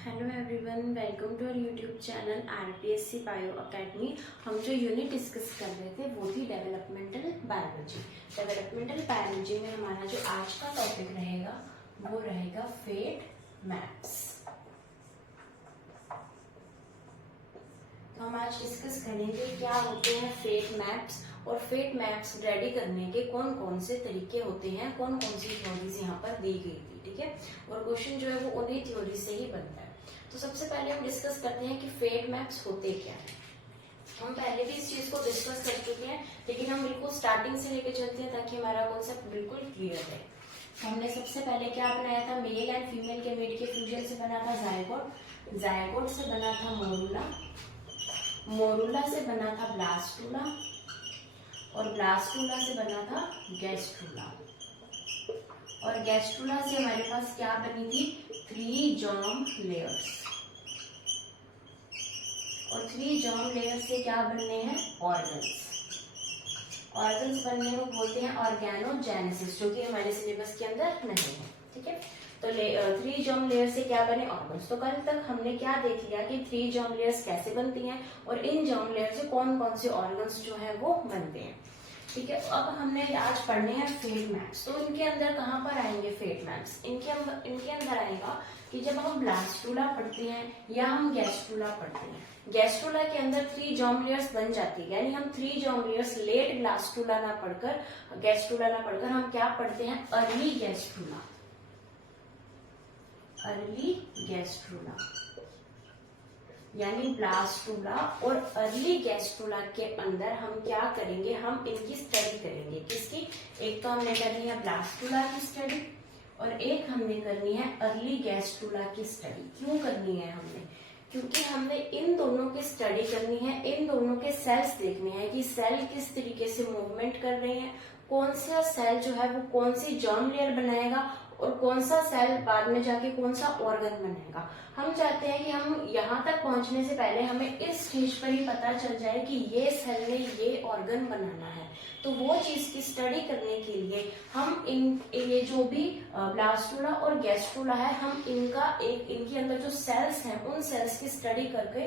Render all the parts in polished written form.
Hello everyone, welcome to our YouTube channel RPSC bio academy. हम जो unit discuss कर रहे थे वो थी डेवलपमेंटल बायोलॉजी। डेवलपमेंटल बायोलॉजी में हमारा जो आज का टॉपिक रहेगा वो रहेगा फेट मैप्स। तो हम आज डिस्कस करेंगे क्या होते हैं फेट मैप्स और फेट मैप्स रेडी करने के कौन कौन से तरीके होते हैं, कौन कौन सी थ्योरीज यहाँ पर दी गई थी। ठीक है, और क्वेश्चन जो है वो उन्हीं थ्योरी से ही बनता है। तो सबसे पहले हम डिस्कस करते हैं कि फेट मैप्स होते क्या है। हम पहले भी इस चीज को डिस्कस कर चुके हैं, लेकिन हम बिल्कुल स्टार्टिंग से लेके चलते हैं ताकि हमारा कॉन्सेप्ट बिल्कुल क्लियर है। हमने सबसे पहले क्या बनाया था, मेल एंड फीमेल के मेड के फ्यूजन से बना था जायगोट, जायगोट से बना था मोरूला, मोरूला से बना था ब्लास्टूला और ब्लास्टूला से बना था गैस्ट्रूला। और गैस्ट्रूला से हमारे पास क्या बनी थी, 3 जर्म लेयर्स। और 3 जर्म लेयर्स से क्या बनने हैं, ऑर्गन्स। ऑर्गन्स बनने को बोलते हैं ऑर्गेनोजेनेसिस, जो कि हमारे सिलेबस के अंदर नहीं है। ठीक है, तो 3 जर्म लेयर से क्या बने, ऑर्गन्स। तो कल तक हमने क्या देख लिया कि 3 जर्म लेयर्स कैसे बनती हैं और इन जर्म लेयर से कौन कौन से ऑर्गन्स जो है वो बनते हैं। ठीक है, अब हमने आज पढ़ने हैं फेट मैप्स। तो इनके अंदर कहाँ पर आएंगे फेट मैप्स, इनके अंदर आएगा कि जब हम ब्लास्टूला पढ़ते हैं या हम गैस्ट्रूला पढ़ते हैं। गैस्ट्रूला के अंदर 3 जर्म लेयर्स बन जाती है, यानी हम 3 जर्म लेयर्स लेट ब्लास्टूला ना पढ़कर, गैस्ट्रूला ना पढ़कर हम क्या पढ़ते हैं, अर्ली गैस्ट्रूला, अर्ली गैस्ट्रूला। यानी ब्लास्टूला और अर्ली गैस्ट्रूला के अंदर हम क्या करेंगे, हम इनकी स्टडी करेंगे। किसकी, एक तो हमने करनी है ब्लास्टूला की स्टडी और एक हमने करनी है अर्ली गैस्ट्रूला की स्टडी। क्यों करनी है हमने, क्योंकि हमने इन दोनों की स्टडी करनी है, इन दोनों के सेल्स देखने हैं कि सेल किस तरीके से मूवमेंट कर रहे हैं, कौन सा सेल जो है वो कौन सी जर्म लेयर बनाएगा और कौन सा सेल बाद में जाके कौन सा ऑर्गन बनाएगा। हम चाहते हैं कि हम यहाँ तक पहुंचने से पहले हमें इस स्टेज पर ही पता चल जाए कि ये सेल ने ये ऑर्गन बनाना है। तो वो चीज की स्टडी करने के लिए हम ये जो भी ब्लास्टूला और गैस्ट्रूला है, हम इनके अंदर जो सेल्स हैं उन सेल्स की स्टडी करके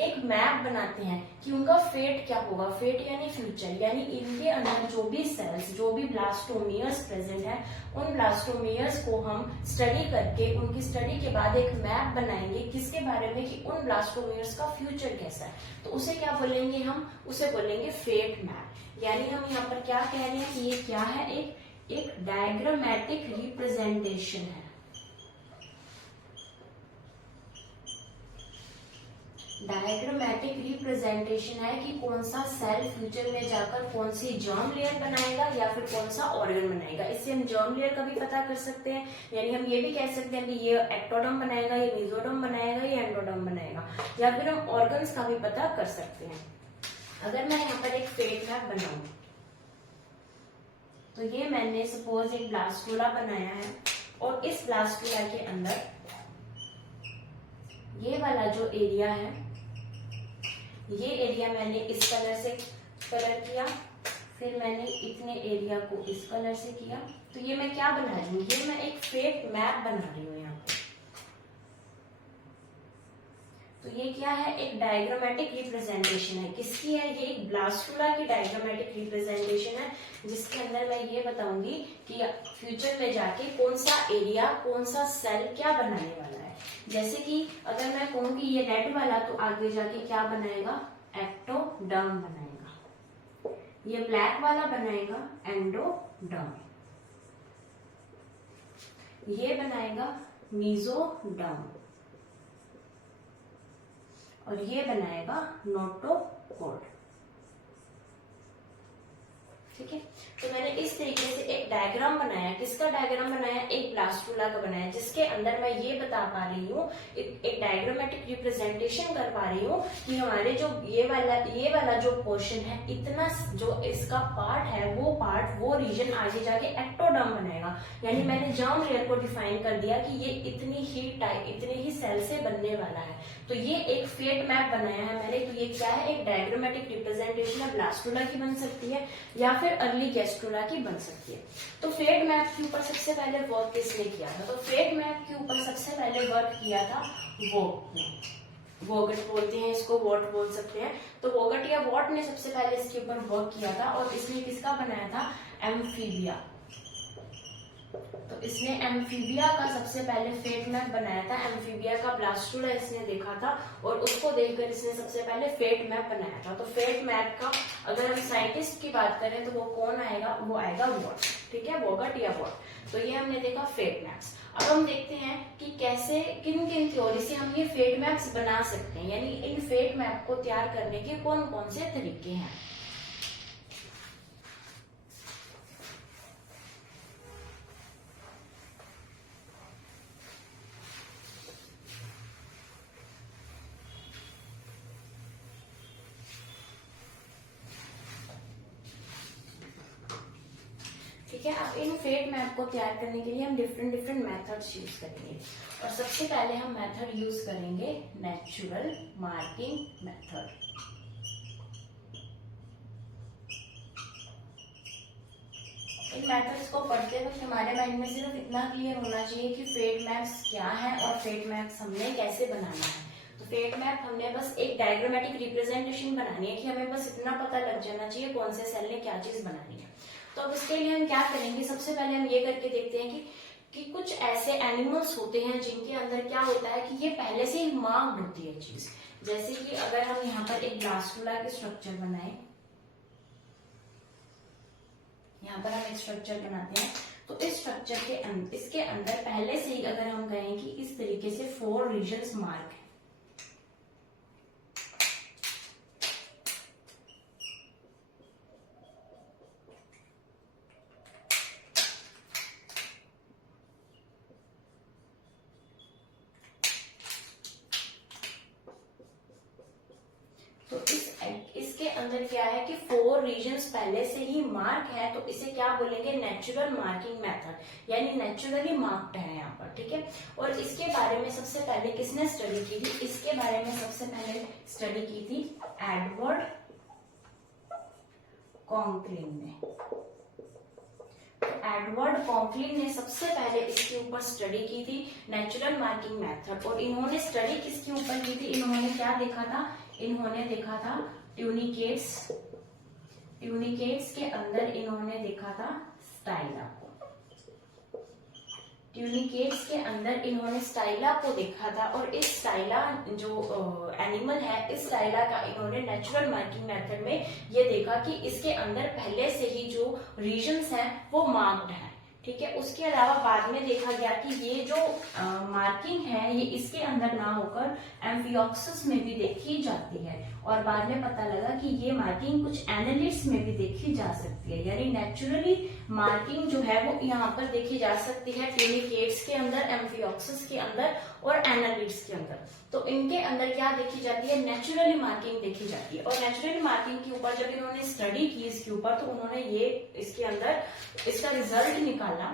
एक मैप बनाते हैं कि उनका फेट क्या होगा। फेट यानी फ्यूचर, यानी इनके अंदर जो भी सेल्स, जो भी ब्लास्टोमियर्स प्रेजेंट है, उन ब्लास्टोमियर्स को हम स्टडी करके उनकी स्टडी के बाद एक मैप बनाएंगे किसके बारे में, कि उन ब्लास्टोमियर्स का फ्यूचर कैसा है। तो उसे क्या बोलेंगे, हम उसे बोलेंगे फेट मैप। यानी हम यहाँ पर क्या कह रहे हैं कि ये क्या है, एक डायग्रामेटिक रिप्रेजेंटेशन है। डायग्रामेटिक रिप्रेजेंटेशन है कि कौन सा सेल फ्यूचर में जाकर कौन सी जर्म लेयर बनाएगा या फिर कौन सा ऑर्गन बनाएगा। इससे हम जर्म लेयर का भी पता कर सकते हैं, यानी हम ये भी कह सकते हैं कि ये एक्टोडर्म बनाएगा, ये मेसोडर्म बनाएगा, ये एंडोडर्म बनाएगा, या फिर हम ऑर्गन्स का भी पता कर सकते हैं। अगर मैं यहाँ पर एक फेट मैप बनाऊं, तो ये मैंने सपोज एक ब्लास्टूला बनाया है और इस ब्लास्टूला के अंदर ये वाला जो एरिया है, ये एरिया मैंने इस कलर से कलर किया, फिर मैंने इतने एरिया को इस कलर से किया। तो ये मैं क्या बना रही हूँ, ये मैं एक फेट मैप बना रही हूँ यहाँ पे। तो ये क्या है, एक डायग्रामेटिक रिप्रेजेंटेशन है। किसकी है, ये एक ब्लास्टूला की डायग्रामेटिक रिप्रेजेंटेशन है, जिसके अंदर मैं ये बताऊंगी कि फ्यूचर में जाके कौन सा एरिया, कौन सा सेल क्या बनाने वाला है। जैसे कि अगर मैं कहूँ कि ये रेड वाला, तो आगे जाके क्या बनाएगा, एक्टोडर्म बनाएगा। ये ब्लैक वाला बनाएगा एंडोडर्म, ये बनाएगा मेसोडर्म और ये बनाएगा नोटोकॉर्ड। ठीक है, तो मैंने इस तरीके से एक डायग्राम बनाया। किसका डायग्राम बनाया, एक ब्लास्टूला का बनाया, जिसके अंदर मैं ये बता पा रही हूँ, एक डायग्रामेटिक रिप्रेजेंटेशन कर पा रही हूँ कि हमारे जो ये वाला जो पोर्शन है, इतना जो इसका पार्ट है, वो रीजन आगे जाके एक्टोडर्म बनाएगा। यानी मैंने जर्म लेयर को डिफाइन कर दिया कि ये इतने ही सेल से बनने वाला है। तो ये एक फेट मैप बनाया है मैंने। तो ये क्या है, एक डायग्रामेटिक रिप्रेजेंटेशन है, ब्लास्टूला की बन सकती है या फिर फिर अर्ली गैस्ट्रोला की बन सकती है। तो फेड मैप के ऊपर सबसे पहले वर्क किसने किया था? तो फेड मैप के ऊपर सबसे पहले वर्क किया था वोग ने। वोगट बोलते हैं इसको, वॉट बोल सकते हैं। तो वोगट या वॉट ने सबसे पहले इसके ऊपर वर्क किया था और इसने किसका बनाया था? एम्फीबिया। तो इसने एम्फीबिया का सबसे पहले फेड मैप बनाया था। एम्फीबिया का ब्लास्टुला इसने देखा था और उसको देखकर इसने सबसे पहले फेड मैप बनाया था। तो फेड मैप का अगर हम साइंटिस्ट की बात करें तो वो कौन आएगा? वो आएगा वॉट। ठीक है, वोगट या वॉट। तो ये हमने देखा फेड मैप्स। अब हम देखते हैं कि कैसे किन किन थ्योरी से हम ये फेड मैप्स बना सकते हैं, यानी इन फेड मैप को तैयार करने के कौन कौन से तरीके हैं। ठीक है, अब इन फेड मैप को तैयार करने के लिए हम डिफरेंट डिफरेंट मेथड्स यूज करेंगे और सबसे पहले हम मेथड यूज करेंगे नेचुरल मार्किंग मेथड। इन मेथड्स को पढ़ते वक्त हमारे माइंड में सिर्फ इतना क्लियर होना चाहिए कि फेड मैप्स क्या है और फेड मैप्स हमने कैसे बनाना है। तो फेड मैप हमने बस एक डायग्रामेटिक रिप्रेजेंटेशन बनानी है कि हमें बस इतना पता लग जाना चाहिए कौन से सेल ने क्या चीज बनानी है। तो अब इसके लिए हम क्या करेंगे? सबसे पहले हम ये करके देखते हैं कि कुछ ऐसे एनिमल्स होते हैं जिनके अंदर क्या होता है कि ये पहले से ही मार्क्ड होती है चीज। जैसे कि अगर हम यहाँ पर एक ब्लास्टुला की स्ट्रक्चर बनाए, यहाँ पर हम एक स्ट्रक्चर बनाते हैं, तो इस स्ट्रक्चर के इसके अंदर पहले से ही अगर हम कहें कि इस तरीके से 4 रीजन्स मार्क है। तो इसके अंदर क्या है कि 4 रीजन्स पहले से ही मार्क है, तो इसे क्या बोलेंगे? नेचुरल मार्किंग मेथड, यानी नेचुरली मार्क्ड है यहाँ पर। ठीक है, और इसके बारे में सबसे पहले किसने स्टडी की थी? इसके बारे में सबसे पहले स्टडी की थी एडवर्ड कॉन्क्लिन ने। एडवर्ड कॉन्क्लिन ने सबसे पहले इसके ऊपर स्टडी की थी, नेचुरल मार्किंग मेथड। और इन्होंने स्टडी किसके ऊपर की थी? इन्होंने क्या देखा था? इन्होंने देखा था ट्यूनिकेट्स। ट्यूनिकेट्स के अंदर इन्होंने देखा था स्टाइला को। ट्यूनिकेट्स के अंदर इन्होंने स्टाइला को देखा था और इस स्टाइला जो एनिमल है, इस स्टाइला का इन्होंने नेचुरल मार्किंग मेथड में ये देखा कि इसके अंदर पहले से ही जो रीजन्स हैं वो मार्क्ड है। ठीक है, उसके अलावा बाद में देखा गया कि ये जो मार्किंग है ये इसके अंदर ना होकर एम्फिऑक्सिस में भी देखी जाती है और बाद में पता लगा कि ये मार्किंग कुछ एनालिट्स में भी देखी जा सकती है, यानी नेचुरली मार्किंग जो है वो यहाँ पर देखी जा सकती है ट्यूनिकेट्स के अंदर, एम्फिऑक्सिस के अंदर और एनालिट्स के अंदर। तो इनके अंदर क्या देखी जाती है? नेचुरली मार्किंग देखी जाती है। और नेचुरली मार्किंग के ऊपर जब इन्होंने स्टडी की इसके ऊपर, तो उन्होंने ये इसके अंदर इसका रिजल्ट निकाला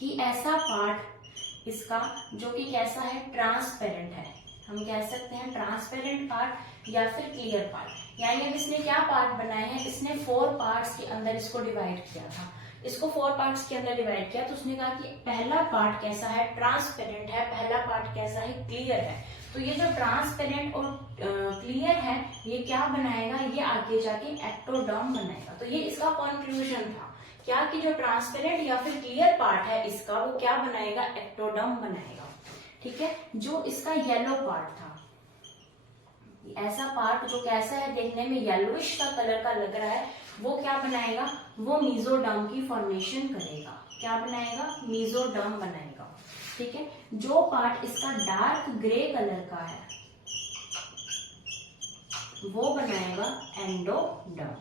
कि ऐसा पार्ट इसका जो कि कैसा है? ट्रांसपेरेंट है। हम कह सकते हैं ट्रांसपेरेंट पार्ट या फिर क्लियर पार्ट। यानी अब इसने क्या पार्ट बनाए हैं? इसने 4 पार्ट्स के अंदर इसको डिवाइड किया था। इसको 4 पार्ट्स के अंदर डिवाइड किया तो उसने कहा कि पहला पार्ट कैसा है? ट्रांसपेरेंट है। पहला पार्ट कैसा है? क्लियर है। तो ये जो ट्रांसपेरेंट और क्लियर है ये क्या बनाएगा? ये आगे जाके एक्टोडर्म बनाएगा। तो ये इसका कंक्लूजन था क्या कि जो ट्रांसपेरेंट या फिर क्लियर पार्ट है इसका वो क्या बनाएगा? एक्टोडर्म बनाएगा। ठीक है, जो इसका येलो पार्ट था, ऐसा पार्ट जो कैसा है? देखने में येलोइश का कलर का लग रहा है, वो क्या बनाएगा? वो मीजोडर्म की फॉर्मेशन करेगा। क्या बनाएगा? मीजोडर्म बनाएगा। ठीक है, जो पार्ट इसका डार्क ग्रे कलर का है वो बनाएगा एंडोडर्म,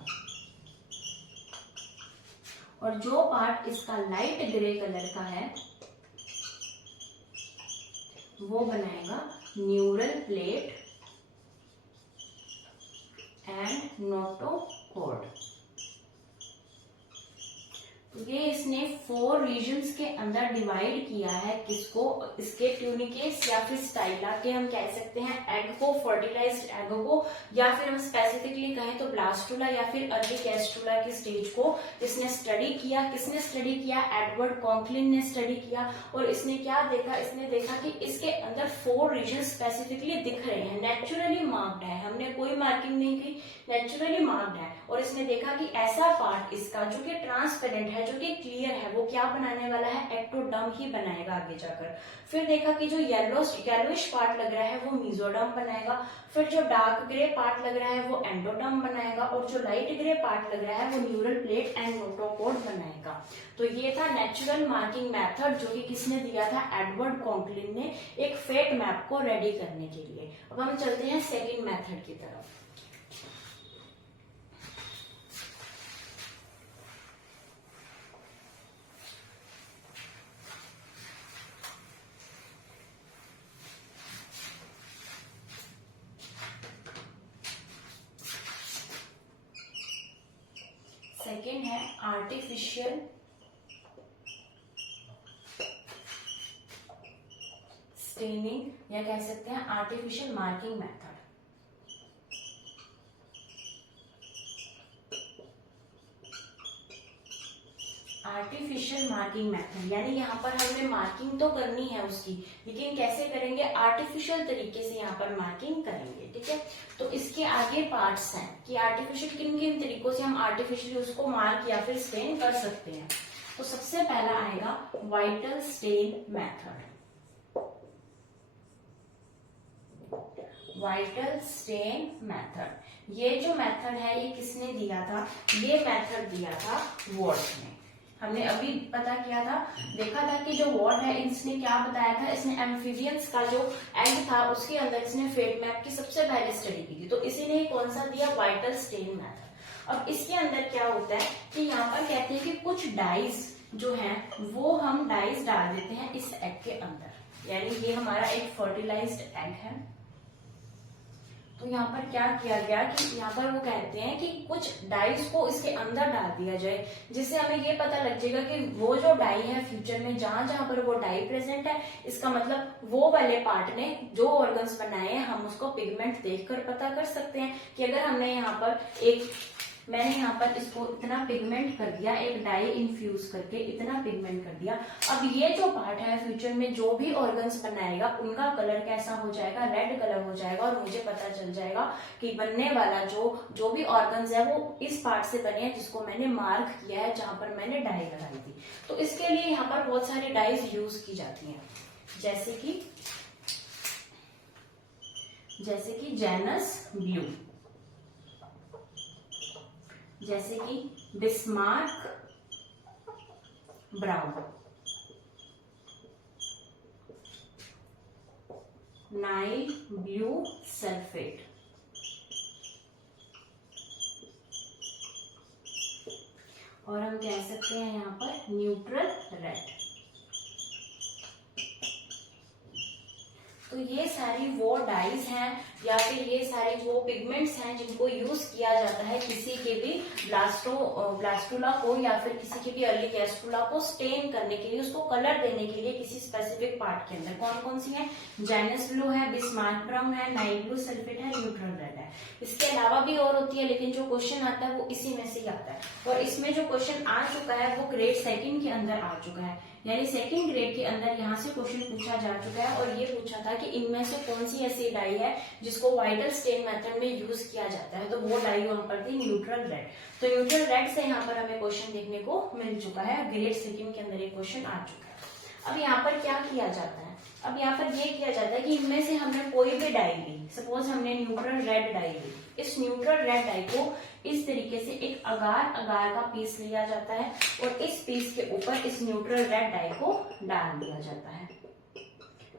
और जो पार्ट इसका लाइट ग्रे कलर का है वो बनाएगा न्यूरल प्लेट एंड नोटोकॉर्ड। तो ये इसने 4 रीजन्स के अंदर डिवाइड किया है, किसको, इसके ट्यूनिकेट्स या फिर स्टाइला के हम कह सकते हैं एग को, फर्टिलाइज्ड एग को, या फिर हम स्पेसिफिकली कहें तो ब्लास्टुला या फिर अर्ली गैस्ट्रुला की स्टेज को इसने स्टडी किया। किसने स्टडी किया? एडवर्ड कॉन्क्लिन ने स्टडी किया। और इसने क्या देखा? इसने देखा कि इसके अंदर 4 रीजन स्पेसिफिकली दिख रहे हैं, नेचुरली मार्क्ड है, हमने कोई मार्किंग नहीं की, नेचुरली मार्क्ड है। और इसने देखा कि ऐसा पार्ट इसका जो कि ट्रांसपेरेंट है, जो कि क्लियर है, वो क्या बनाने वाला है? एक्टोडर्म ही बनाएगा आगे जाकर। फिर देखा कि जो येलोइश पार्ट लग रहा है वो मेसोडर्म बनाएगा। फिर जो डार्क ग्रे पार्ट लग रहा है वो एंडोडर्म बनाएगा। और जो लाइट ग्रे पार्ट लग रहा है वो न्यूरल प्लेट एंड नोटोकॉर्ड बनाएगा। तो ये था नेचुरल मार्किंग मेथड, जो कि किसने दिया था? एडवर्ड कॉन्क्लिन ने, एक फेट मैप को रेडी करने के लिए। अब हम चलते हैं सेकेंड मेथड की तरफ। सेकेंड है आर्टिफिशियल स्टेनिंग, या कह सकते हैं artificial marking method. Artificial marking method यानी यहाँ पर हमने मार्किंग तो करनी है उसकी, लेकिन कैसे करेंगे? आर्टिफिशियल तरीके से यहाँ पर मार्किंग करेंगे। ठीक है, तो इसके आगे पार्ट्स हैं कि आर्टिफिशियल किन किन तरीकों से हम आर्टिफिशियल उसको मार्क या फिर स्टेन कर सकते हैं। तो सबसे पहला आएगा vital stain method. Vital stain method, ये जो मेथड है ये किसने दिया था? ये मेथड दिया था वॉर्ड ने। हमने अभी पता किया था, देखा था कि जो वॉर्ड है इसने क्या बताया था? इसने एम्फीबियंस का जो एग था उसके अंदर इसने फेट मैप की सबसे पहले स्टडी की थी। तो इसी ने कौन सा दिया? Vital stain method. अब इसके अंदर क्या होता है कि यहाँ पर कहते हैं कि कुछ डाइज जो है वो हम डाइज डाल देते हैं इस एग के अंदर, यानी ये हमारा एक फर्टिलाइज्ड एग है। तो यहाँ पर क्या किया गया कि यहाँ पर वो कहते हैं कि कुछ डाइज को इसके अंदर डाल दिया जाए, जिससे हमें ये पता लग जाएगा कि वो जो डाई है फ्यूचर में जहां जहां पर वो डाई प्रेजेंट है, इसका मतलब वो वाले पार्ट ने जो ऑर्गन्स बनाए हैं हम उसको पिगमेंट देखकर पता कर सकते हैं कि अगर हमने यहाँ पर मैंने यहाँ पर इसको इतना पिगमेंट कर दिया, एक डाई इन्फ्यूज करके इतना पिगमेंट कर दिया। अब ये जो पार्ट है फ्यूचर में जो भी ऑर्गन्स बनाएगा उनका कलर कैसा हो जाएगा? रेड कलर हो जाएगा। और मुझे पता चल जाएगा कि बनने वाला जो भी ऑर्गन्स है वो इस पार्ट से बने हैं जिसको मैंने मार्क किया है, जहां पर मैंने डाई लगाई थी। तो इसके लिए यहाँ पर बहुत सारी डाइज यूज की जाती हैं, जैसे कि जेनस ब्लू, जैसे कि Bismarck brown, Nile blue sulphate, और हम कह सकते हैं यहाँ पर न्यूट्रल रेड। तो ये सारी वो डाइज हैं या फिर ये सारे वो पिगमेंट्स हैं जिनको यूज किया जाता है किसी के भी ब्लास्टुला को या फिर किसी के भी अर्ली गैस्ट्रुला को स्टेन करने के लिए, उसको कलर देने के लिए किसी स्पेसिफिक पार्ट के अंदर। कौन कौन सी है? जेनस ब्लू है, बिस्मार्क ब्राउन है, नाइल ब्लू सल्फेट है, न्यूट्रल रेड है। इसके अलावा भी और होती है, लेकिन जो क्वेश्चन आता है वो इसी में से ही आता है। और इसमें जो क्वेश्चन आ चुका है वो ग्रेड सेकंड के अंदर आ चुका है, यानी सेकंड ग्रेड के अंदर यहाँ से क्वेश्चन पूछा जा चुका है। और ये पूछा था कि इनमें से कौन सी ऐसी डाई है जिसको वाइटल स्टेन मेथड में यूज किया जाता है, तो वो डाई वहां पर थी न्यूट्रल रेड। तो न्यूट्रल रेड से यहाँ पर हमें क्वेश्चन देखने को मिल चुका है, ग्रेड सेकंड के अंदर एक क्वेश्चन आ चुका है। अब यहाँ पर क्या किया जाता है? अब यहाँ पर ये किया जाता है कि इनमें से हमने कोई भी डाई ली, सपोज हमने न्यूट्रल रेड डाई ली, इस न्यूट्रल रेड डाई को इस तरीके से एक अगार का पीस लिया जाता है और इस पीस के ऊपर इस न्यूट्रल रेड डाई को डाल दिया जाता है।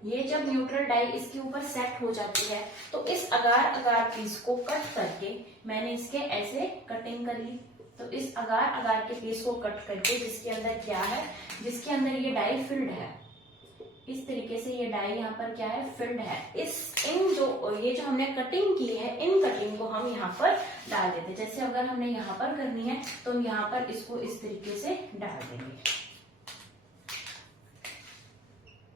ये जब न्यूट्रल डाई इसके ऊपर सेट हो जाती है तो इस अगार पीस को कट करके मैंने इसके ऐसे कटिंग कर ली। तो इस अगार के पीस को कट करके जिसके अंदर क्या है, जिसके अंदर ये डाई फिल्ड है, इस तरीके से ये डाई यहाँ पर क्या है, फिल्ड है। इन जो ये जो हमने कटिंग की है, इन कटिंग को हम यहाँ पर डाल देते हैं। जैसे अगर हमने यहाँ पर करनी है तो हम यहाँ पर इसको इस तरीके से डाल देंगे।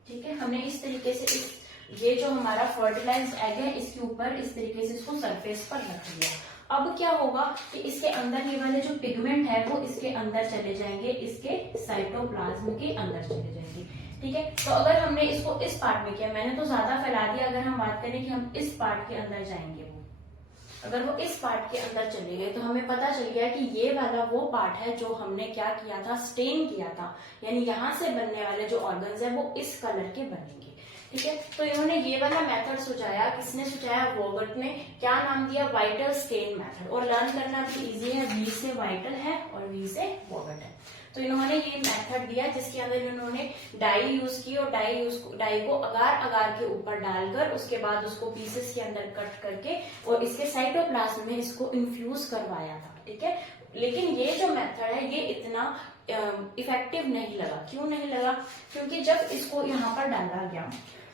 ठीक है, हमने इस तरीके से ये जो हमारा फर्टिलाइज्ड एग है इसके ऊपर इस तरीके से इसको सरफेस पर रख दिया। अब क्या होगा कि इसके अंदर ये वाले जो पिगमेंट है वो इसके अंदर चले जाएंगे, इसके साइटोप्लाज्म के अंदर चले जाएंगे। ठीक है, तो अगर हमने इसको इस पार्ट में किया, मैंने तो ज्यादा फैला दिया, अगर हम बात करें कि हम इस पार्ट के अंदर जाएंगे, अगर वो इस पार्ट के अंदर चले गए तो हमें पता चल गया कि ये वाला वो पार्ट है जो हमने क्या किया था, स्टेन किया था। यानी यहाँ से बनने वाले जो ऑर्गन्स है वो इस कलर के बनेंगे। ठीक है, तो इन्होंने ये वाला मेथड सुझाया, किसने सुझाया, वॉगट ने। क्या नाम दिया, वाइटल स्टेन मेथड। और लर्न करना भी इजी है, वी से वाइटल है और वी से वॉगट है। तो इन्होंने ये मेथड दिया जिसके अंदर इन्होंने डाई यूज की और डाई को अगार अगार के ऊपर डालकर उसके बाद उसको पीसेस के अंदर कट करके और इसके साइटोप्लाज्म में इसको इन्फ्यूज करवाया था। ठीक है, लेकिन ये जो मेथड है ये इतना इफेक्टिव नहीं लगा। क्यों नहीं लगा, क्योंकि जब इसको यहाँ पर डाला गया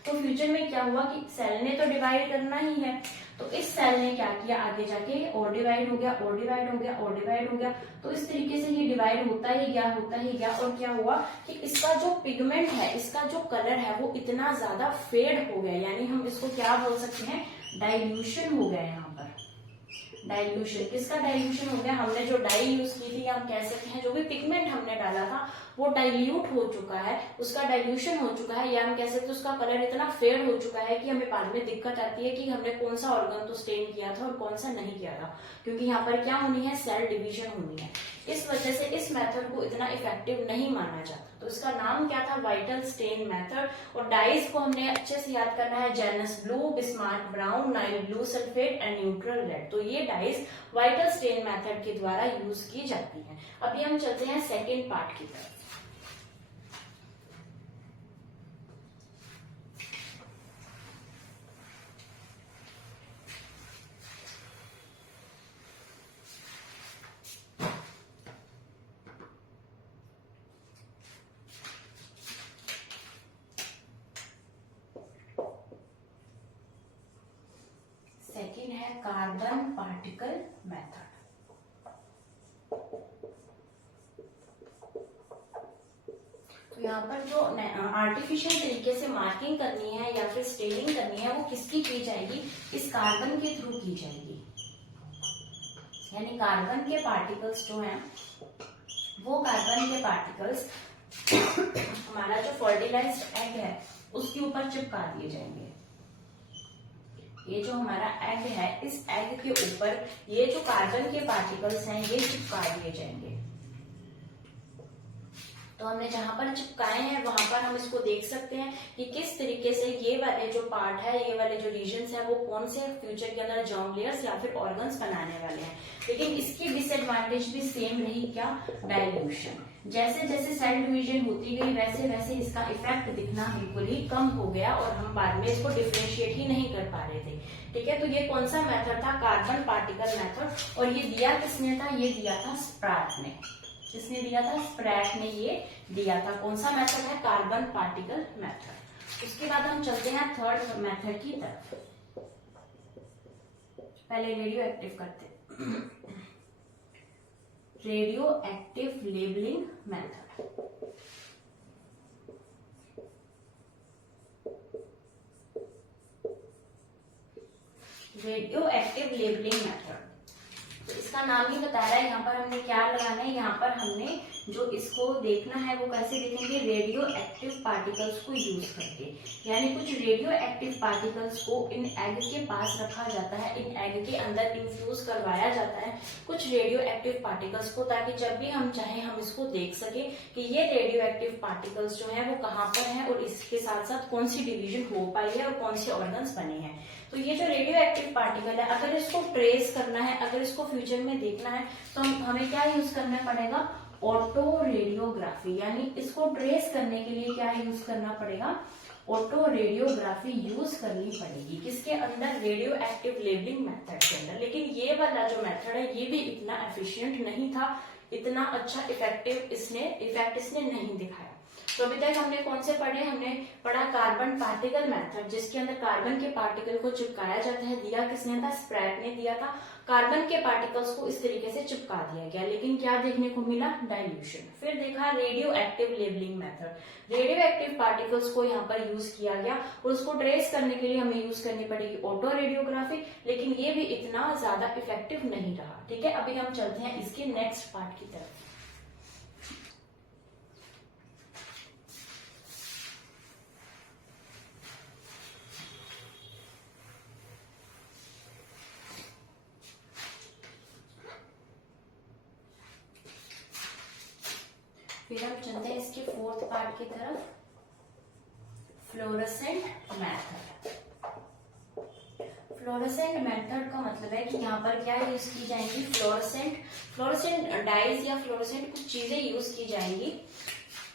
तो फ्यूचर में क्या हुआ कि सेल ने तो डिवाइड करना ही है, तो इस सेल ने क्या किया, आगे जाके और डिवाइड हो गया और डिवाइड हो गया और डिवाइड हो गया। तो इस तरीके से ये डिवाइड होता ही गया, होता ही गया। और क्या हुआ कि इसका जो पिगमेंट है, इसका जो कलर है वो इतना ज्यादा फेड हो गया। यानी हम इसको क्या बोल सकते हैं, डाइल्यूशन हो गया। यहाँ पर डाइल्यूशन, किसका डाइल्यूशन हो गया, हमने जो डाई यूज की थी, हम कह सकते हैं जो भी पिगमेंट हमने डाला था वो डाइल्यूट हो चुका है, उसका डाइल्यूशन हो चुका है, या हम कह सकते हैं उसका कलर इतना फेड हो चुका है कि हमें बाद में दिक्कत आती है कि हमने कौन सा ऑर्गन तो स्टेन किया था और कौन सा नहीं किया था। क्योंकि यहाँ पर क्या होनी है, सेल डिवीजन होनी है। इस वजह से इस मेथड को इतना इफेक्टिव नहीं माना जाता। तो इसका नाम क्या था, वाइटल स्टेन मेथड। और डाइज को हमने अच्छे से याद करना है, Janus blue, Bismarck brown, Nile blue sulphate and neutral red. तो ये डाइज वाइटल स्टेन मेथड के द्वारा यूज की जाती है। अभी हम चलते हैं सेकेंड पार्ट की तरफ। सेकेंड है कार्बन पार्टिकल मेथड। तो यहाँ पर जो आर्टिफिशियल तरीके से मार्किंग करनी है या फिर स्टेनिंग करनी है वो किसकी की जाएगी, इस कार्बन के थ्रू की जाएगी। यानी कार्बन के पार्टिकल्स जो हैं वो कार्बन के पार्टिकल्स हमारा जो फर्टिलाइज्ड एग है उसके ऊपर चिपका दिए जाएंगे। ये जो हमारा एग है, इस एग के ऊपर ये जो कार्बन के पार्टिकल्स हैं ये चिपका दिए जाएंगे। तो हमने जहां पर चिपकाए हैं वहां पर हम इसको देख सकते हैं कि किस तरीके से ये वाले जो पार्ट है, ये वाले जो रीजन्स है वो कौन से फ्यूचर के अंदर जर्म लेयर्स या फिर ऑर्गन्स बनाने वाले हैं। लेकिन इसकी डिसएडवांटेज भी सेम रही, क्या, डाइल्यूशन। जैसे जैसे सेल डिवीजन होती गई वैसे वैसे इसका इफेक्ट दिखना बिल्कुल ही कम हो गया और हम बाद में इसको डिफ्रेंशिएट ही नहीं कर पा रहे थे। ठीक है, तो ये कौन सा मेथड था, कार्बन पार्टिकल मेथड। और ये दिया किसने था, ये दिया था स्प्रैट ने। किसने दिया था, स्प्रैट ने ये दिया था। कौन सा मेथड है, कार्बन पार्टिकल मेथड। उसके बाद हम चलते हैं थर्ड मेथड की तरफ। पहले रेडियो एक्टिव करते हैं, radio active labelling method. Radio active labelling method, तो इसका नाम ही बता रहा है। यहाँ पर हमने क्या लगाना है, यहाँ पर हमने जो इसको देखना है वो कैसे देखेंगे, रेडियो एक्टिव पार्टिकल्स को यूज करके। यानी कुछ रेडियो एक्टिव पार्टिकल्स को इन एग के पास रखा जाता है, इन एग के अंदर इन्फ्यूज करवाया जाता है कुछ रेडियो एक्टिव पार्टिकल्स को, ताकि जब भी हम चाहें हम इसको देख सके कि ये रेडियो एक्टिव पार्टिकल्स जो है वो कहाँ पर है और इसके साथ साथ कौन सी डिवीजन हो पाई है और कौन से ऑर्गन्स बने हैं। तो ये जो रेडियो एक्टिव पार्टिकल है, अगर इसको ट्रेस करना है, अगर इसको फ्यूचर में देखना है तो हमें क्या यूज करना पड़ेगा, ऑटो रेडियोग्राफी। यानी इसको ट्रेस करने के लिए क्या यूज करना पड़ेगा, ऑटो रेडियोग्राफी यूज करनी पड़ेगी। किसके अंदर, रेडियो एक्टिव लेबलिंग मेथड के अंदर। लेकिन ये वाला जो मेथड है ये भी इतना एफिशिएंट नहीं था, इतना अच्छा इफेक्ट इसने नहीं दिखाया। तो अभी तक हमने कौन से पढ़े, हमने पढ़ा कार्बन पार्टिकल मेथड, जिसके अंदर कार्बन के पार्टिकल को चिपकाया जाता है। दिया किसने था, स्प्रैट ने दिया था। कार्बन के पार्टिकल्स को इस तरीके से चिपका दिया गया, लेकिन क्या देखने को मिला, डाइल्यूशन। फिर देखा radio active labelling method, radio active particles को यहाँ पर यूज किया गया और उसको ट्रेस करने के लिए हमें यूज करनी पड़ेगी ऑटो रेडियोग्राफी, लेकिन ये भी इतना ज्यादा इफेक्टिव नहीं रहा। ठीक है, अभी हम चलते हैं इसके नेक्स्ट पार्ट की तरफ। फिर हम चलते हैं इसके फोर्थ पार्ट की तरफ, फ्लोरोसेंट मेथड। फ्लोरोसेंट मेथड का मतलब है कि यहाँ पर क्या यूज की जाएंगी, फ्लोरोसेंट डाइज या फ्लोरोसेंट कुछ चीजें यूज की जाएंगी,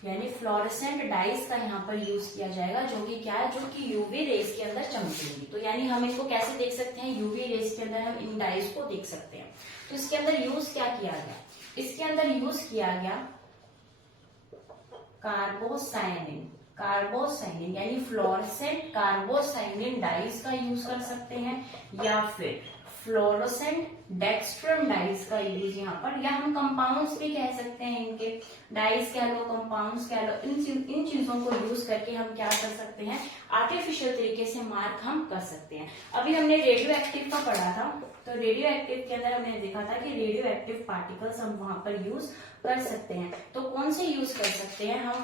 यानी फ्लोरोसेंट डाइज का यहाँ पर यूज किया जाएगा, जो कि क्या है, जो कि यूवी रेज के अंदर चमकेंगी। तो यानी हम इनको कैसे देख सकते हैं, यूवी रेज के अंदर हम इन डाइज को देख सकते हैं। तो इसके अंदर यूज क्या किया गया, इसके अंदर यूज किया गया कार्बोसाइनिन यानी फ्लोरोसेंट कार्बोसाइनिन डाइज का यूज कर सकते हैं, या फिर फ्लोरोसेंट डेक्सट्रम डाइज का यूज यहाँ पर, या हम कंपाउंड्स भी कह सकते हैं, इनके डाइज कह लो, कंपाउंड्स कह लो, इन चीजों को यूज करके हम क्या कर सकते हैं, आर्टिफिशियल तरीके से मार्क हम कर सकते हैं। अभी हमने रेडियो एक्टिव का पढ़ा था, तो रेडियो एक्टिव के अंदर हमने देखा था कि रेडियो एक्टिव पार्टिकल्स हम वहां पर यूज कर सकते हैं। तो कौन से यूज कर सकते हैं हम,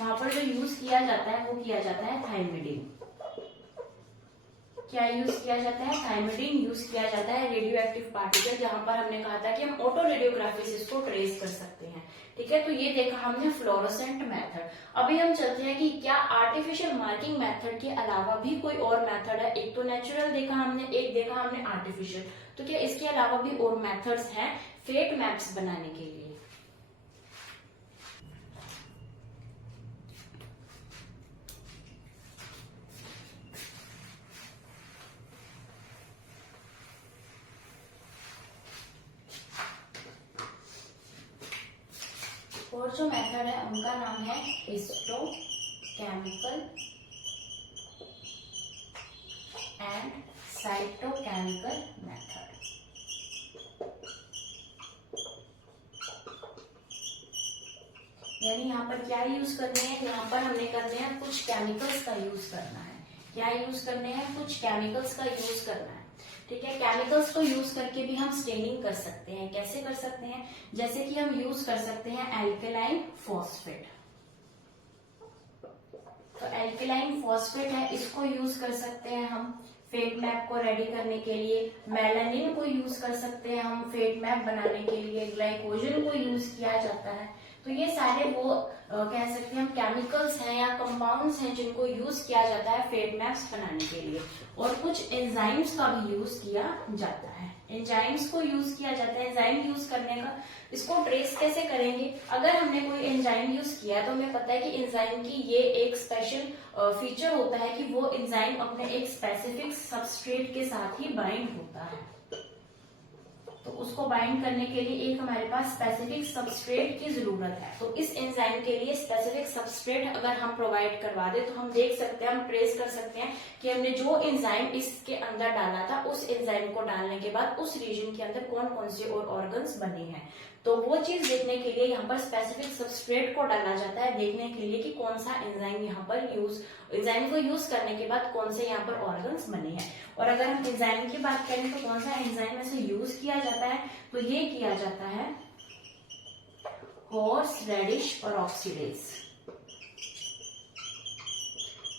वहां पर जो यूज किया जाता है वो किया जाता है थाइमिडीन। क्या यूज किया जाता है, थाइमिडीन यूज किया जाता है रेडियो एक्टिव पार्टिकल, जहां पर हमने कहा था कि हम ऑटो रेडियोग्राफी से इसको ट्रेस कर सकते हैं। ठीक है, तो ये देखा हमने फ्लोरोसेंट मेथड। अभी हम चलते हैं कि क्या आर्टिफिशियल मार्किंग मेथड के अलावा भी कोई और मेथड है। एक तो नेचुरल देखा हमने, एक देखा हमने आर्टिफिशियल, तो क्या इसके अलावा भी और मेथड्स हैं फेट मैप्स बनाने के लिए। और जो मेथड है उनका नाम है हिस्टोकेमिकल एंड साइटोकेमिकल मेथड। यानी यहाँ पर क्या यूज करने हैं, यहाँ पर हमने करने हैं कुछ केमिकल्स का यूज करना है। क्या यूज करने हैं, कुछ केमिकल्स का यूज करना है। ठीक है, केमिकल्स को यूज करके भी हम स्टेनिंग कर सकते हैं। कैसे कर सकते हैं, जैसे कि हम यूज कर सकते हैं एल्केलाइन फॉस्फेट। तो एल्केलाइन फॉस्फेट है, इसको यूज कर सकते हैं हम फेट मैप को रेडी करने के लिए। मेलानिन को यूज कर सकते हैं हम फेट मैप बनाने के लिए। ग्लाइकोजन को यूज किया जाता है। तो ये सारे वो कह सकते हैं हम केमिकल्स हैं या कंपाउंड्स हैं जिनको यूज किया जाता है फेट मैप्स बनाने के लिए। और कुछ एंजाइम्स का भी यूज किया जाता है, एंजाइम्स को यूज किया जाता है। एंजाइम यूज करने का इसको ट्रेस कैसे करेंगे, अगर हमने कोई एंजाइम यूज किया तो हमें पता है कि एंजाइम की ये एक स्पेशल फीचर होता है कि वो एंजाइम अपने एक स्पेसिफिक सबस्ट्रेट के साथ ही बाइंड होता है। तो उसको बाइंड करने के लिए एक हमारे पास स्पेसिफिक सबस्ट्रेट की जरूरत है। तो इस एंजाइम के लिए स्पेसिफिक सबस्ट्रेट अगर हम प्रोवाइड करवा दे तो हम देख सकते हैं, हम ट्रेस कर सकते हैं कि हमने जो एंजाइम इसके अंदर डाला था उस एंजाइम को डालने के बाद उस रीजन के अंदर कौन कौन से और ऑर्गन्स बने हैं। तो वो चीज देखने के लिए यहाँ पर स्पेसिफिक सबस्ट्रेट को डाला जाता है, देखने के लिए कि कौन सा एंजाइम यहाँ पर एंजाइम को यूज करने के बाद कौन से यहाँ पर ऑर्गन्स बने हैं। और अगर हम एंजाइम की बात करें तो कौन सा एंजाइम ऐसे यूज किया जाता है, तो ये किया जाता है हॉर्स रेडिश पेरोक्सीडेज।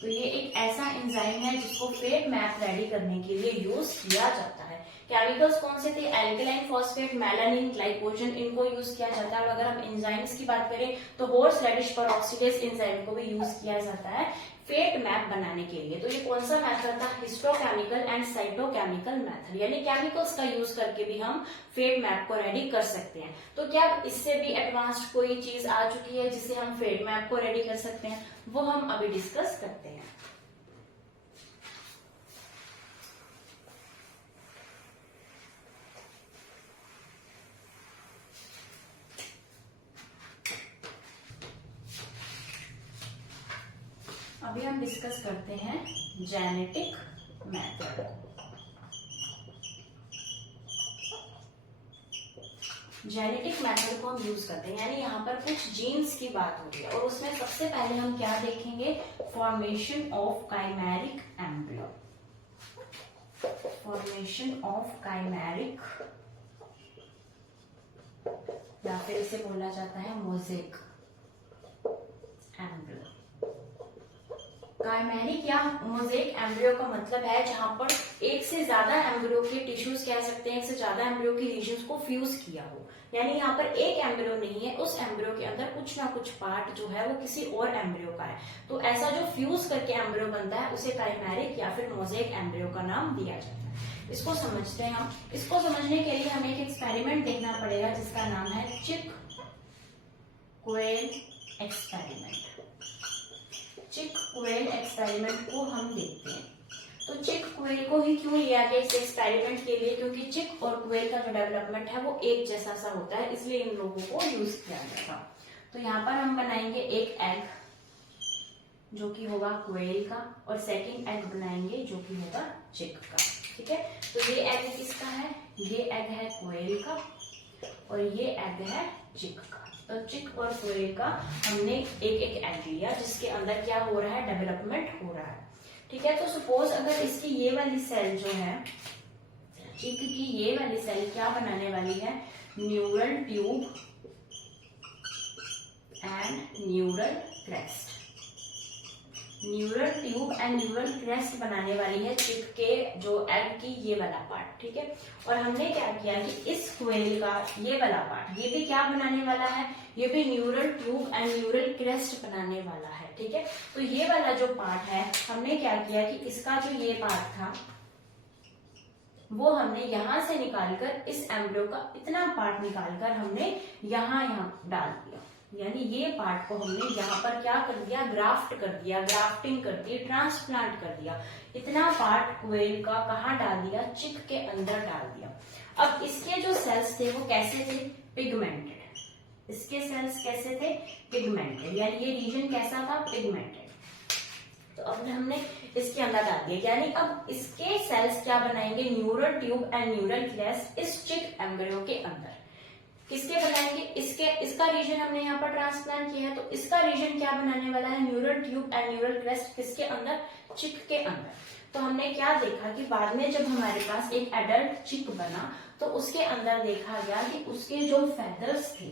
तो ये एक ऐसा एंजाइम है जिसको फेट मैप रेडी करने के लिए यूज किया जाता है। केमिकल्स कौन से थे, एल्केलाइन फॉस्फेट, मेलानिन, ग्लाइकोजन, इनको यूज किया जाता है। और अगर हम एंजाइम्स की बात करें तो हॉर्स रेडिश पेरोक्सीडेज एंजाइम को भी यूज किया जाता है फेट मैप बनाने के लिए। तो ये कौन सा मेथड था, हिस्टोकेमिकल एंड साइटोकेमिकल मेथड, यानी केमिकल्स का यूज करके भी हम फेट मैप को रेडी कर सकते हैं। तो क्या इससे भी एडवांस्ड कोई चीज आ चुकी है जिससे हम फेट मैप को रेडी कर सकते हैं, वो हम अभी डिस्कस करते हैं। अभी हम डिस्कस करते हैं जेनेटिक मेथड। जेनेटिक मेथड को हम यूज करते हैं, यानी यहाँ पर कुछ जीन्स की बात हो रही है और उसमें सबसे पहले हम क्या देखेंगे, formation of chimeric embryo. Formation of chimeric, या फिर इसे बोला जाता है मोज़ेक एम्ब्रियो। काइमेरिक या मोज़ेक एम्ब्रियो का मतलब है जहां पर एक से ज्यादा एम्ब्रियो के टिश्यूज कह सकते हैं, एक से ज्यादा एम्ब्रियो की रीजन्स को फ्यूज किया हो, यानी यहाँ पर एक एम्ब्रियो नहीं है, उस एम्ब्रियो के अंदर कुछ ना कुछ पार्ट जो है वो किसी और एम्ब्रियो का है। तो ऐसा जो फ्यूज करके एम्ब्रियो बनता है उसे काइमेरिक या फिर मोज़ेक एम्ब्रियो का नाम दिया जाता है। इसको समझते हैं हम। इसको समझने के लिए हमें एक एक्सपेरिमेंट देखना पड़ेगा जिसका नाम है चिक-कोएल एक्सपेरिमेंट। चिक-कोएल एक्सपेरिमेंट को हम देखते हैं। तो चिक-कोएल को ही क्यों लिया गया इस एक्सपेरिमेंट के लिए, क्योंकि चिक और कोएल का जो डेवलपमेंट है वो एक जैसा सा होता है, इसलिए इन लोगों को यूज किया गया था। तो यहाँ पर हम बनाएंगे एक एग जो कि होगा कोएल का, और सेकंड एग बनाएंगे जो कि होगा चिक का। ठीक है, तो ये एग किसका है, ये एग है कोएल का और ये एग है चिक का। तो चिक और कोएल का हमने एक एक एग लिया जिसके अंदर क्या हो रहा है, डेवलपमेंट हो रहा है। ठीक है, तो सपोज अगर इसकी ये वाली सेल जो है, चिक की ये वाली सेल क्या बनाने वाली है, neural tube and neural crest. Neural tube and neural crest बनाने वाली है चिक के जो एग की ये वाला पार्ट। ठीक है, और हमने क्या किया कि इस कोएल का ये वाला पार्ट, ये भी क्या बनाने वाला है, ये भी neural tube and neural crest बनाने वाला है। ठीक है, तो ये वाला जो पार्ट है हमने क्या किया कि इसका जो ये पार्ट था वो हमने यहां से निकालकर इस एम्ब्रियो का इतना पार्ट निकालकर हमने यहाँ डाल दिया, यानी ये पार्ट को हमने यहाँ पर क्या कर दिया, ग्राफ्ट कर दिया, ग्राफ्टिंग कर दी, ट्रांसप्लांट कर दिया। इतना पार्ट कोएल का कहाँ डाल दिया, चिक के अंदर डाल दिया। अब इसके जो सेल्स थे वो कैसे थे, पिगमेंटेड। इसके सेल्स कैसे थे, पिगमेंटेड, यानी ये रीजन कैसा था, पिगमेंटेड। तो अब हमने इसके अंदर डाल दिया, यानी अब इसके सेल्स क्या बनाएंगे, neural tube and neural crest इस चिक एम्ब्रियो के अंदर। किसके बनाएंगे, इसका रीजन हमने यहाँ पर ट्रांसप्लांट किया है, तो इसका रीजन क्या बनाने वाला है, neural tube and neural crest किसके अंदर, चिक के अंदर। तो हमने क्या देखा कि बाद में जब हमारे पास एक एडल्ट चिक बना तो उसके अंदर देखा गया कि उसके जो फेदर्स थे,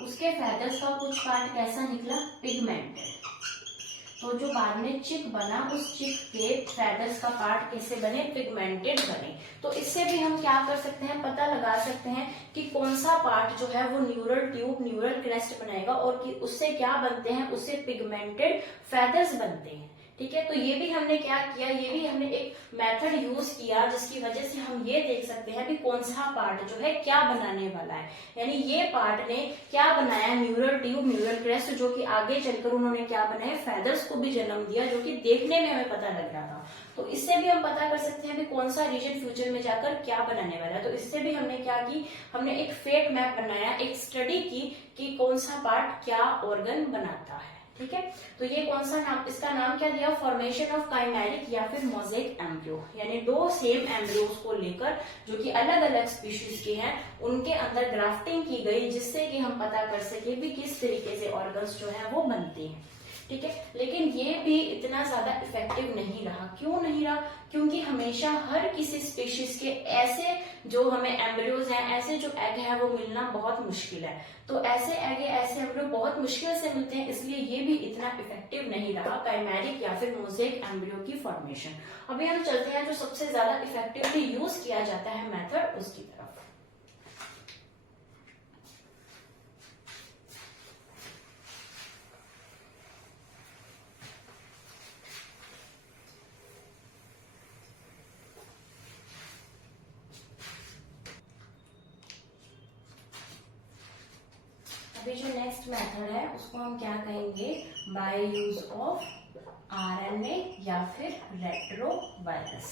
उसके फेदर्स का कुछ पार्ट कैसा निकला, पिगमेंटेड। तो जो बाद में चिक बना उस चिक के फेदर्स का पार्ट कैसे बने, पिगमेंटेड बने। तो इससे भी हम क्या कर सकते हैं, पता लगा सकते हैं कि कौन सा पार्ट जो है वो न्यूरल ट्यूब न्यूरल क्रेस्ट बनाएगा और कि उससे क्या बनते हैं, उससे पिगमेंटेड फेदर्स बनते हैं। ठीक है, तो ये भी हमने क्या किया, ये भी हमने एक मेथड यूज किया जिसकी वजह से हम ये देख सकते हैं कि कौन सा पार्ट जो है क्या बनाने वाला है। यानी ये पार्ट ने क्या बनाया, न्यूरल ट्यूब न्यूरल क्रेस्ट, जो कि आगे चलकर उन्होंने क्या बनाए, फेदर्स को भी जन्म दिया, जो कि देखने में हमें पता लग रहा था। तो इससे भी हम पता कर सकते हैं कि कौन सा रीजन फ्यूचर में जाकर क्या बनाने वाला है। तो इससे भी हमने क्या की, हमने एक फेट मैप बनाया, एक स्टडी की कि कौन सा पार्ट क्या ऑर्गन बनाता है। ठीक है, तो ये कौन सा नाम, इसका नाम क्या दिया, फॉर्मेशन ऑफ काइमेरिक या फिर मोज़ेक एम्ब्रियो, यानी दो सेम एम्ब्रियोज को लेकर जो कि अलग अलग स्पीशीज के हैं उनके अंदर ग्राफ्टिंग की गई, जिससे कि हम पता कर सके भी किस तरीके से ऑर्गन्स जो है वो बनते हैं। ठीक है, लेकिन ये भी इतना ज्यादा इफेक्टिव नहीं रहा। क्यों नहीं रहा, क्योंकि हमेशा हर किसी स्पीशीज के ऐसे जो हमें एम्ब्रियोज हैं, ऐसे जो एग है वो मिलना बहुत मुश्किल है। तो ऐसे एग ऐसे एम्ब्रियो बहुत मुश्किल से मिलते हैं, इसलिए ये भी इतना इफेक्टिव नहीं रहा काइमेरिक या फिर मोज़ेक एम्ब्रियो की फॉर्मेशन। अभी हम चलते हैं जो सबसे ज्यादा इफेक्टिवली यूज किया जाता है मेथड, उसकी तरफ। अभी जो नेक्स्ट मेथड है उसको हम क्या कहेंगे, बाय यूज ऑफ आरएनए या फिर रेट्रोवायरस।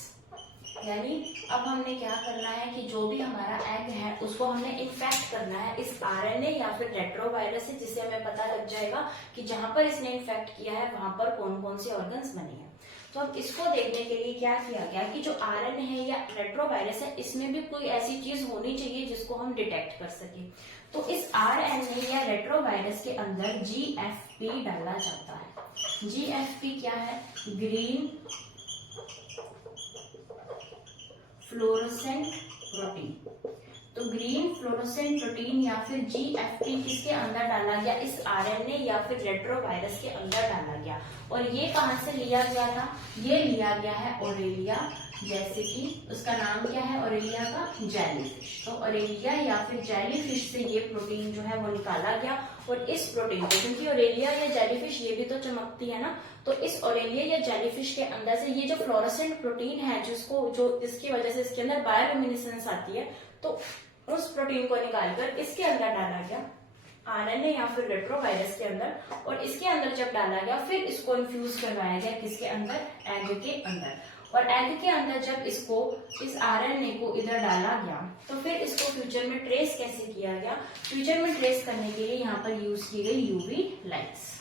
यानी अब हमने क्या करना है कि जो भी हमारा एग है उसको हमने इन्फेक्ट करना है इस आरएनए या फिर रेट्रोवायरस से, जिससे हमें पता लग जाएगा कि जहां पर इसने इन्फेक्ट किया है वहां पर कौन कौन से ऑर्गन्स बने हैं। तो अब इसको देखने के लिए क्या किया गया कि जो आरएनए है या रेट्रोवायरस है इसमें भी कोई ऐसी चीज होनी चाहिए जिसको हम डिटेक्ट कर सके। तो इस आरएनए या रेट्रोवायरस के अंदर जीएफपी डाला जाता है। जीएफपी क्या है? Green fluorescent protein. तो ग्रीन फ्लोरोसेंट प्रोटीन या फिर जीएफपी किसके अंदर डाला गया? इस आरएनए या फिर रेट्रोवायरस के अंदर डाला गया। और ये कहां से लिया गया था? ये लिया गया है ऑरेलिया, जैसे कि उसका नाम क्या है ऑरेलिया का? जेलीफिश। तो ऑरेलिया या फिर जेलीफिश से ये प्रोटीन जो है वो निकाला गया। और इस प्रोटीन को, क्योंकि ऑरेलिया या जेलीफिश ये भी तो चमकती है ना, तो इस ऑरेलिया या जेलीफिश के अंदर से ये जो फ्लोरोसेंट प्रोटीन है जिसकी वजह से इसके अंदर बायोल्यूमिनेसेंस आती है, तो उस प्रोटीन को निकालकर इसके अंदर डाला गया, आरएनए या फिर रेट्रोवायरस के अंदर। और इसके अंदर जब डाला गया फिर इसको इन्फ्यूज करवाया गया किसके अंदर? एग के अंदर। और एग के अंदर जब इस आरएनए को इधर डाला गया तो फिर इसको फ्यूचर में ट्रेस कैसे किया गया? फ्यूचर में ट्रेस करने के लिए यहाँ पर यूज की गई यूवी लाइट्स।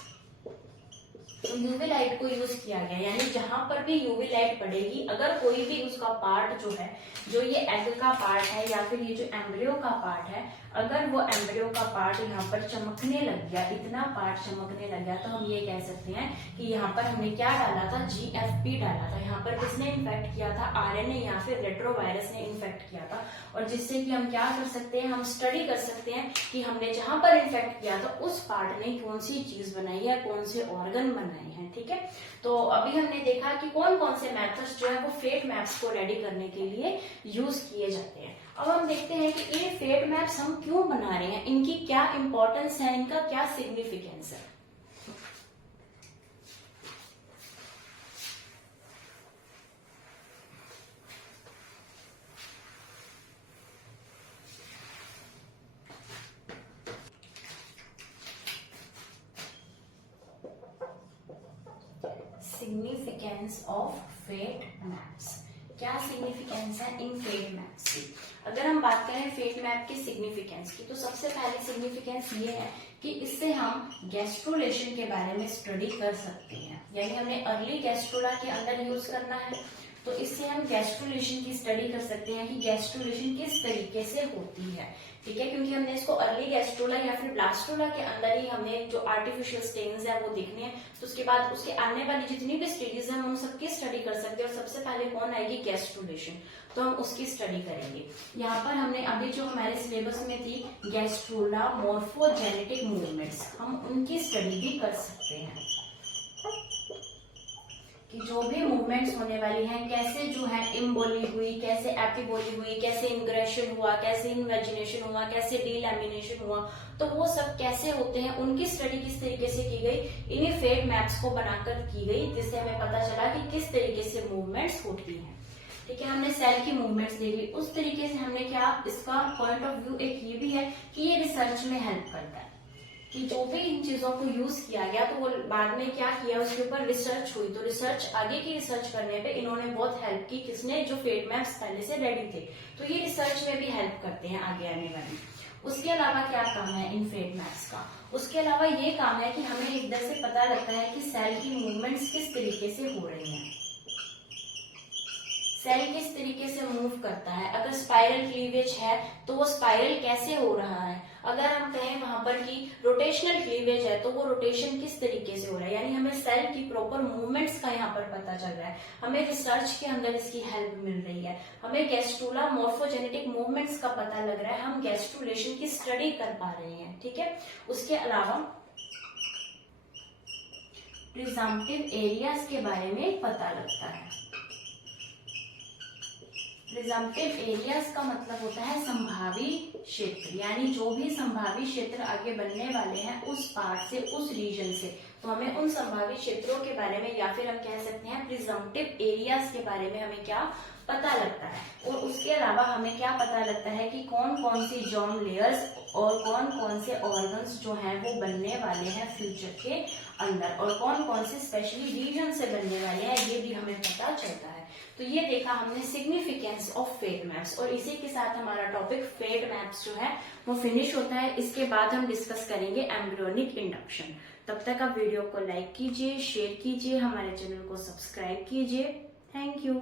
तो यूवी लाइट को यूज किया गया, यानी जहां पर भी यूवी लाइट पड़ेगी, अगर कोई भी उसका पार्ट जो है, जो ये एग का पार्ट है या फिर ये जो एम्ब्रियो का पार्ट है, अगर वो एम्ब्रियो का पार्ट यहाँ पर चमकने लग गया, इतना पार्ट चमकने लग गया, तो हम ये कह सकते हैं कि यहाँ पर हमने क्या डाला था? जीएफपी डाला था। यहाँ पर किसने इन्फेक्ट किया था? आरएनए या फिर रेट्रोवायरस ने इन्फेक्ट किया था। और जिससे कि हम क्या कर सकते हैं? हम स्टडी कर सकते हैं कि हमने जहां पर इन्फेक्ट किया था उस पार्ट ने कौन सी चीज बनाई है, कौन से ऑर्गन बनाए हैं। ठीक है, तो अभी हमने देखा कि कौन कौन से मेथड्स जो है वो फेट मैप्स को रेडी करने के लिए यूज किए जाते हैं। अब हम देखते हैं कि ये फेट मैप्स हम क्यों बना रहे हैं, इनकी क्या इंपॉर्टेंस है, इनका क्या सिग्निफिकेंस है। Significance of fate maps. क्या सिग्निफिकेंस है इन फेट मैप्स की? अगर हम बात करें फेट मैप के सिग्निफिकेंस की, तो सबसे पहले सिग्निफिकेंस ये है कि इससे हम गैस्ट्रुलेशन के बारे में स्टडी कर सकते हैं। यानी हमें अर्ली गैस्ट्रुला के अंदर यूज करना है, तो इससे हम गैस्ट्रुलेशन की स्टडी कर सकते हैं कि गैस्ट्रुलेशन किस तरीके से होती है। ठीक है, क्योंकि हमने इसको अर्ली गैस्ट्रुला या फिर ब्लास्टुला के अंदर ही हमने जो आर्टिफिशियल स्टेन्स है वो देखने हैं। तो उसके बाद उसके आने वाली जितनी भी स्टडीज है हम उन सबकी स्टडी कर सकते हैं। और सबसे पहले कौन आएगी? गैस्ट्रुलेशन। तो हम उसकी स्टडी करेंगे। यहाँ पर हमने अभी जो हमारे सिलेबस में थी गैस्ट्रुला मॉर्फोजेनेटिक मूवमेंट्स, हम उनकी स्टडी भी कर सकते हैं कि जो भी मूवमेंट्स होने वाली हैं, कैसे जो है इम्बोली हुई, कैसे एपिबोली हुई, कैसे इंग्रेशन हुआ, कैसे इन्वेजिनेशन हुआ, कैसे डीलैमिनेशन हुआ, तो वो सब कैसे होते हैं, उनकी स्टडी किस तरीके से की गई, इन्हीं फेट मैप्स को बनाकर की गई, जिससे हमें पता चला कि किस तरीके से मूवमेंट्स होती हैं। ठीक है, हमने सेल की मूवमेंट्स देख ली। उस तरीके से हमने क्या, इसका पॉइंट ऑफ व्यू एक ये भी है कि ये रिसर्च में हेल्प करता है कि जो भी इन चीजों को यूज किया गया तो वो बाद में क्या किया, उसके ऊपर रिसर्च हुई। तो रिसर्च, आगे की रिसर्च करने पे इन्होंने बहुत हेल्प की। किसने? जो फेट मैप्स पहले से रेडी थे। तो ये रिसर्च में भी हेल्प करते हैं आगे आने वाली। उसके अलावा क्या काम है इन फेट मैप्स का? उसके अलावा ये काम है कि हमें इधर से पता लगता है कि सेल की मूवमेंट्स किस तरीके से हो रही हैं, सेल किस तरीके से मूव करता है। अगर स्पाइरल क्लीवेज है तो वो स्पाइरल कैसे हो रहा है। अगर हम कहें वहां पर कि रोटेशनल क्लीवेज है तो वो रोटेशन किस तरीके से हो रहा है। यानी हमें सेल की प्रॉपर मूवमेंट्स का यहाँ पर पता चल रहा है। हमें रिसर्च के अंदर इसकी हेल्प मिल रही है। हमें गैस्ट्रुला मॉर्फोजेनेटिक मूवमेंट्स का पता लग रहा है, हम गैस्ट्रुलेशन की स्टडी कर पा रहे हैं। ठीक है, उसके अलावा प्रिजम्पटिव एरियाज के बारे में पता लगता है। प्रिजम्पटिव एरियाज का मतलब होता है संभावी क्षेत्र, यानी जो भी संभावी क्षेत्र आगे बनने वाले हैं उस पार्ट से, उस रीजन से, तो हमें उन संभावी क्षेत्रों के बारे में, या फिर हम कह सकते हैं प्रिजम्पटिव एरियाज के बारे में हमें क्या पता लगता है। और उसके अलावा हमें क्या पता लगता है कि कौन कौन सी जर्म लेयर्स और कौन कौन से ऑर्गन्स जो हैं वो बनने वाले हैं फ्यूचर के अंदर, और कौन कौन से स्पेशली रीजन से बनने वाले हैं, ये भी हमें पता चलता है। तो ये देखा हमने सिग्निफिकेंस ऑफ फेड मैप्स, और इसी के साथ हमारा टॉपिक फेड मैप्स जो है वो फिनिश होता है। इसके बाद हम डिस्कस करेंगे एम्ब्रियोनिक इंडक्शन। तब तक आप वीडियो को लाइक कीजिए, शेयर कीजिए, हमारे चैनल को सब्सक्राइब कीजिए। Thank you.